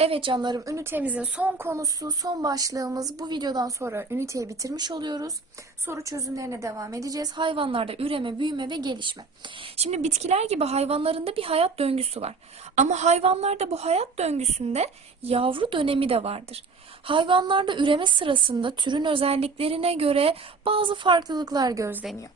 Evet canlarım, ünitemizin son konusu, son başlığımız. Bu videodan sonra üniteyi bitirmiş oluyoruz. Soru çözümlerine devam edeceğiz. Hayvanlarda üreme, büyüme ve gelişme. Şimdi bitkiler gibi hayvanların da bir hayat döngüsü var. Ama hayvanlarda bu hayat döngüsünde yavru dönemi de vardır. Hayvanlarda üreme sırasında türün özelliklerine göre bazı farklılıklar gözleniyor.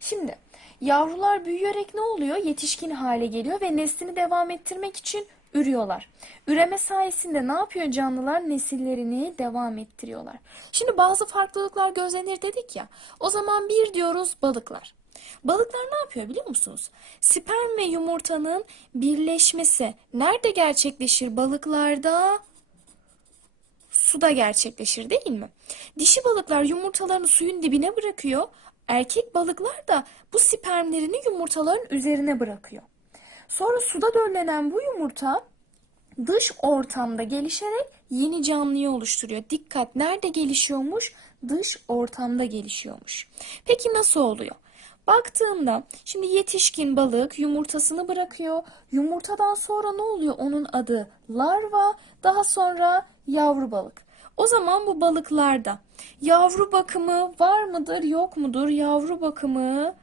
Şimdi yavrular büyüyerek ne oluyor? Yetişkin hale geliyor ve neslini devam ettirmek için ürüyorlar. Üreme sayesinde ne yapıyor canlılar? Nesillerini devam ettiriyorlar. Şimdi bazı farklılıklar gözlenir dedik ya. O zaman bir diyoruz balıklar. Balıklar ne yapıyor biliyor musunuz? Sperm ve yumurtanın birleşmesi nerede gerçekleşir balıklarda? Suda gerçekleşir değil mi? Dişi balıklar yumurtalarını suyun dibine bırakıyor. Erkek balıklar da bu spermlerini yumurtaların üzerine bırakıyor. Sonra suda döllenen bu yumurta dış ortamda gelişerek yeni canlıyı oluşturuyor. Dikkat nerede gelişiyormuş? Dış ortamda gelişiyormuş. Peki nasıl oluyor? Baktığımda şimdi yetişkin balık yumurtasını bırakıyor. Yumurtadan sonra ne oluyor? Onun adı larva, daha sonra yavru balık. O zaman bu balıklarda yavru bakımı var mıdır, yok mudur? Yavru bakımı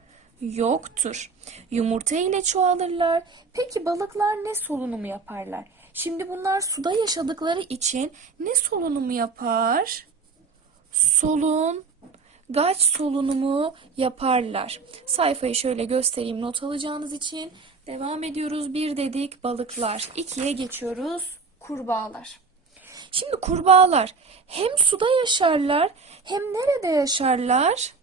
yoktur. Yumurta ile çoğalırlar. Peki balıklar ne solunumu yaparlar? Şimdi bunlar suda yaşadıkları için ne solunumu yapar? Solun, gaç solunumu yaparlar. Sayfayı şöyle göstereyim not alacağınız için. Devam ediyoruz. Bir dedik balıklar. İkiye geçiyoruz. Kurbağalar. Şimdi kurbağalar hem suda yaşarlar hem nerede yaşarlar?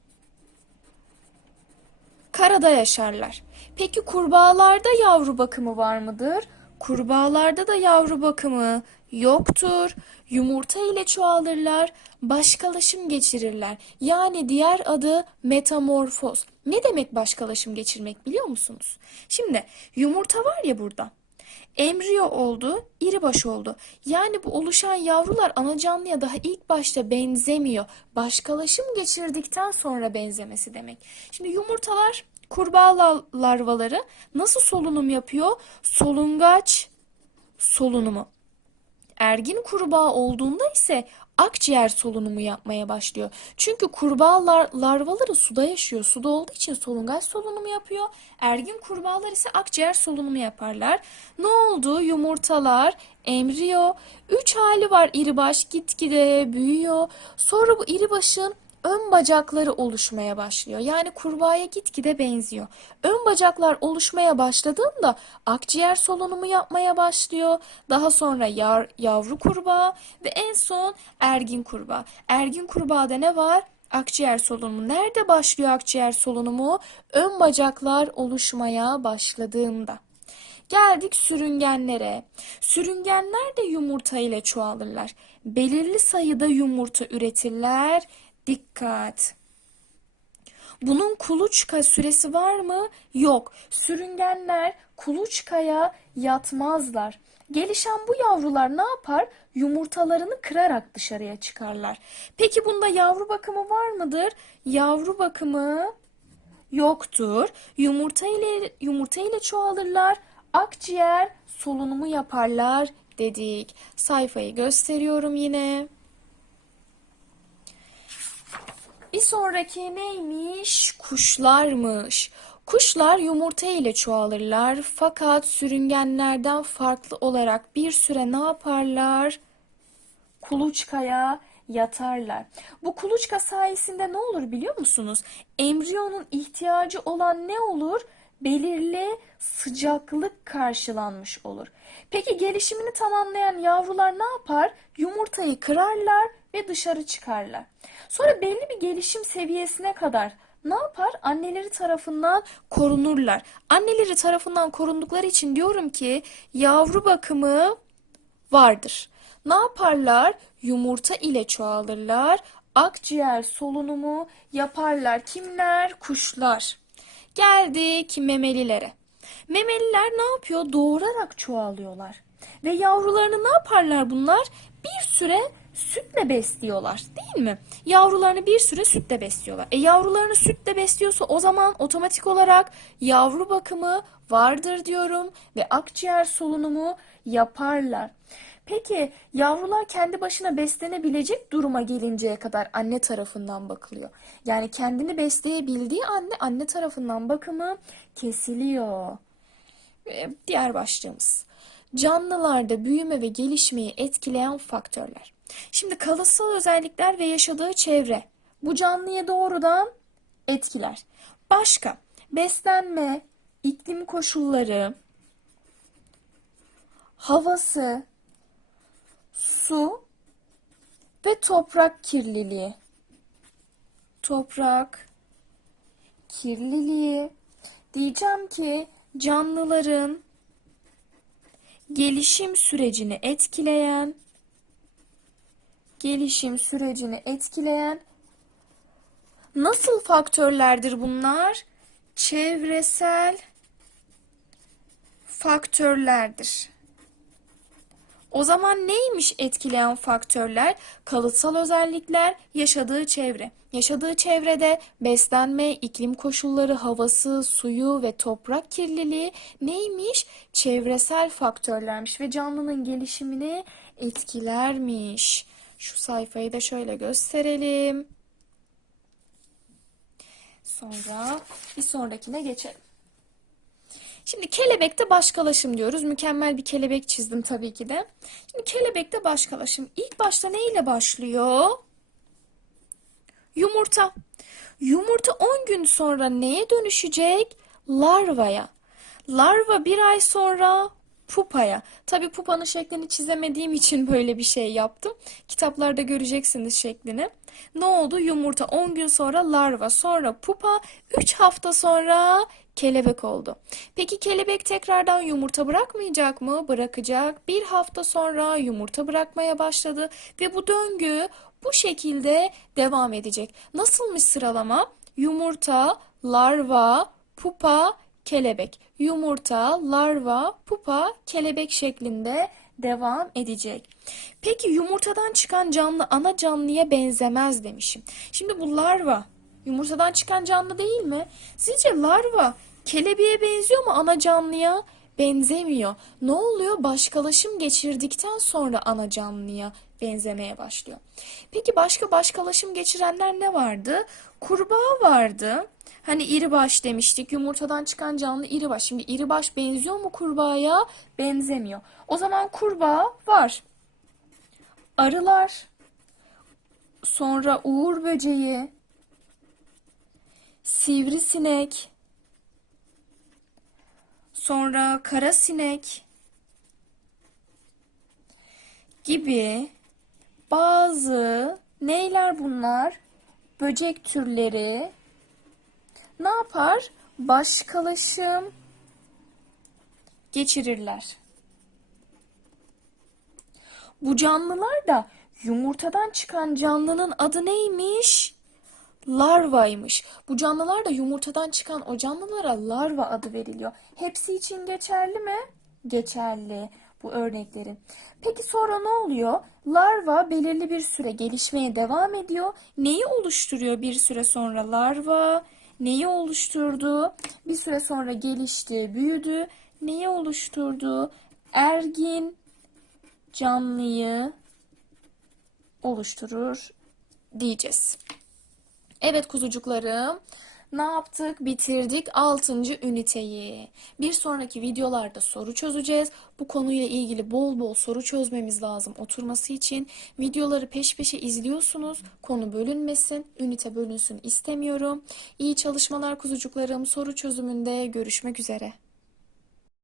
Karada yaşarlar. Peki kurbağalarda yavru bakımı var mıdır? Kurbağalarda da yavru bakımı yoktur. Yumurta ile çoğalırlar, başkalaşım geçirirler. Yani diğer adı metamorfoz. Ne demek başkalaşım geçirmek biliyor musunuz? Şimdi yumurta var ya burada. Embriyo oldu, iri baş oldu. Yani bu oluşan yavrular ana canlıya daha ilk başta benzemiyor. Başkalaşım geçirdikten sonra benzemesi demek. Şimdi yumurtalar kurbağa la- larvaları nasıl solunum yapıyor? Solungaç solunumu. Ergin kurbağa olduğunda ise akciğer solunumu yapmaya başlıyor. Çünkü kurbağa lar- larvaları suda yaşıyor. Suda olduğu için solungaç solunumu yapıyor. Ergin kurbağalar ise akciğer solunumu yaparlar. Ne oldu? Yumurtalar, embriyo, üç hali var iri baş gitgide büyüyor. Sonra bu iri başın ön bacakları oluşmaya başlıyor. Yani kurbağaya gitgide benziyor. Ön bacaklar oluşmaya başladığında akciğer solunumu yapmaya başlıyor. Daha sonra yar- yavru kurbağa ve en son ergin kurbağa. Ergin kurbağada ne var? Akciğer solunumu. Nerede başlıyor akciğer solunumu? Ön bacaklar oluşmaya başladığında. Geldik sürüngenlere. Sürüngenler de yumurta ile çoğalırlar. Belirli sayıda yumurta üretirler. Dikkat! Bunun kuluçka süresi var mı? Yok. Sürüngenler kuluçkaya yatmazlar. Gelişen bu yavrular ne yapar? Yumurtalarını kırarak dışarıya çıkarlar. Peki bunda yavru bakımı var mıdır? Yavru bakımı yoktur. Yumurta ile yumurta ile çoğalırlar. Akciğer solunumu yaparlar dedik. Sayfayı gösteriyorum yine. Bir sonraki neymiş? Kuşlarmış. Kuşlar yumurta ile çoğalırlar fakat sürüngenlerden farklı olarak bir süre ne yaparlar? Kuluçkaya yatarlar. Bu kuluçka sayesinde ne olur biliyor musunuz? Embriyonun ihtiyacı olan ne olur? Belirli sıcaklık karşılanmış olur. Peki gelişimini tamamlayan yavrular ne yapar? Yumurtayı kırarlar ve dışarı çıkarlar. Sonra belli bir gelişim seviyesine kadar ne yapar? Anneleri tarafından korunurlar. Anneleri tarafından korundukları için diyorum ki yavru bakımı vardır. Ne yaparlar? Yumurta ile çoğalırlar. Akciğer solunumu yaparlar. Kimler? Kuşlar. Geldik memelilere. Memeliler ne yapıyor? Doğurarak çoğalıyorlar. Ve yavrularını ne yaparlar bunlar? Bir süre sütle besliyorlar değil mi? Yavrularını bir süre sütle besliyorlar. E yavrularını sütle besliyorsa o zaman otomatik olarak yavru bakımı vardır diyorum ve akciğer solunumu yaparlar. Peki yavrular kendi başına beslenebilecek duruma gelinceye kadar anne tarafından bakılıyor. Yani kendini besleyebildiği anne anne tarafından bakımı kesiliyor. Ve diğer başlığımız. Canlılarda büyüme ve gelişmeyi etkileyen faktörler. Şimdi kalıtsal özellikler ve yaşadığı çevre bu canlıya doğrudan etkiler. Başka beslenme, iklim koşulları, havası, su ve toprak kirliliği. Toprak kirliliği. Diyeceğim ki canlıların gelişim sürecini etkileyen gelişim sürecini etkileyen nasıl faktörlerdir bunlar? Çevresel faktörlerdir. O zaman neymiş etkileyen faktörler? Kalıtsal özellikler, yaşadığı çevre. Yaşadığı çevrede beslenme, iklim koşulları, havası, suyu ve toprak kirliliği neymiş? Çevresel faktörlermiş ve canlının gelişimini etkilermiş. Şu sayfayı da şöyle gösterelim. Sonra bir sonrakine geçelim. Şimdi kelebekte başkalaşım diyoruz. Mükemmel bir kelebek çizdim tabii ki de. Şimdi kelebekte başkalaşım. İlk başta ne ile başlıyor? Yumurta. Yumurta 10 gün sonra neye dönüşecek? Larvaya. Larva bir ay sonra pupaya. Tabii pupanın şeklini çizemediğim için böyle bir şey yaptım. Kitaplarda göreceksiniz şeklini. Ne oldu? Yumurta 10 gün sonra larva, sonra pupa, 3 hafta sonra kelebek oldu. Peki kelebek tekrardan yumurta bırakmayacak mı? Bırakacak. Bir hafta sonra yumurta bırakmaya başladı ve bu döngü bu şekilde devam edecek. Nasılmış sıralama? Yumurta, larva, pupa, kelebek. Yumurta, larva, pupa, kelebek şeklinde devam edecek. Peki yumurtadan çıkan canlı ana canlıya benzemez demişim. Şimdi bu larva yumurtadan çıkan canlı değil mi? Sizce larva kelebeğe benziyor mu ana canlıya? Benzemiyor. Ne oluyor? Başkalaşım geçirdikten sonra ana canlıya benzemeye başlıyor. Peki başka başkalaşım geçirenler ne vardı? Kurbağa vardı. Hani iri baş demiştik. Yumurtadan çıkan canlı iri baş. Şimdi iri baş benziyor mu kurbağaya? Benzemiyor. O zaman kurbağa var. Arılar. Sonra uğur böceği. Sivrisinek. Sonra kara sinek gibi bazı neyler bunlar? Böcek türleri ne yapar? Başkalaşım geçirirler. Bu canlılar da yumurtadan çıkan canlının adı neymiş? Larvaymış. Bu canlılar da yumurtadan çıkan o canlılara larva adı veriliyor. Hepsi için geçerli mi? Geçerli bu örneklerin. Peki sonra ne oluyor? Larva belirli bir süre gelişmeye devam ediyor. Neyi oluşturuyor bir süre sonra larva? Neyi oluşturdu? Bir süre sonra gelişti, büyüdü. Neyi oluşturdu? Ergin canlıyı oluşturur diyeceğiz. Evet kuzucuklarım. Ne yaptık? Bitirdik 6. üniteyi. Bir sonraki videolarda soru çözeceğiz. Bu konuyla ilgili bol bol soru çözmemiz lazım oturması için. Videoları peş peşe izliyorsunuz. Konu bölünmesin, ünite bölünsün istemiyorum. İyi çalışmalar kuzucuklarım. Soru çözümünde görüşmek üzere.